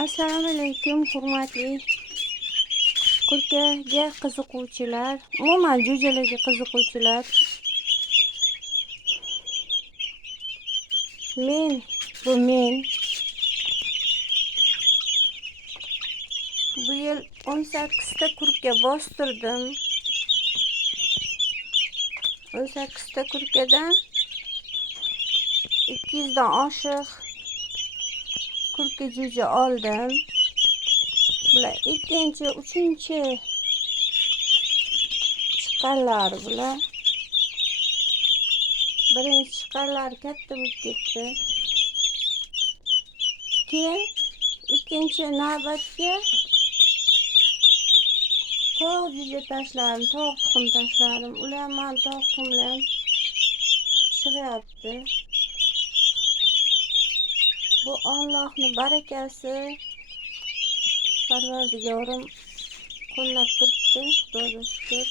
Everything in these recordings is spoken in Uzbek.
Assalomu alaykum, hurmatli kurkaga qiziquvchilar, umuman jo'jalarga qiziquvchilar. Men bu yil 18 ta kurka bostirdim. 18 ta kurkadan 200 dan oshiq kurka jo'ja oldim. Bular ikkinchi, uchinchi chiqqanlar bular. Birinchi chiqqanlar katta bo'lib ketdi. Keyin ikkinchi navbatga tog' jo'ja tashladim, tog' tuxum tashladim. Ular ham tog' tuxumlar chiqyapti. Bu Allohning barakasi. Parvardigorim qo'llab turibdi, Xudoga shukr.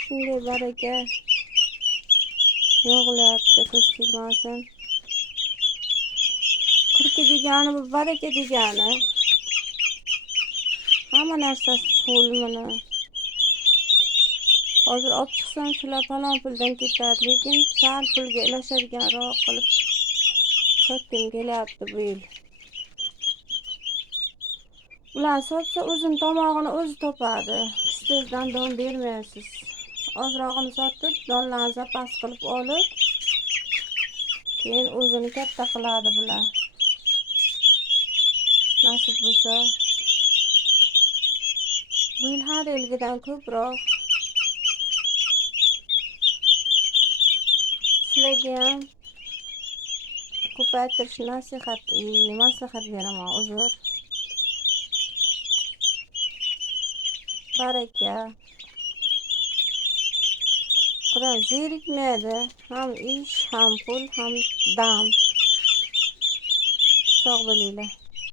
Shunday baraka yog'ilyapti, ko'z tegmasin. Kurka degani bu baraka degani. Hamma narsasi pul mana. Hozir olib chiqsam shular falon puldan ketadi, lekin sal pulga ilashadiganroq qilib sotgim kelyapti bu yil. Ular sotsa o'zini tomog'ini o'zi topadi. Kistingizdan don bermaysiz. Ozrog'ini sotib, donlarni zapas qilib olib, keyin o'zini katta qiladi bular. Nasib bo'lsa, bu yil har yilgidan ko'proq. Sizlarga ham ko'paytirish maslahat beraman, uzr. Baraka. Odam zerikmaydi. Ham ish, ham pul, ham dam. Sog' bo'linglar.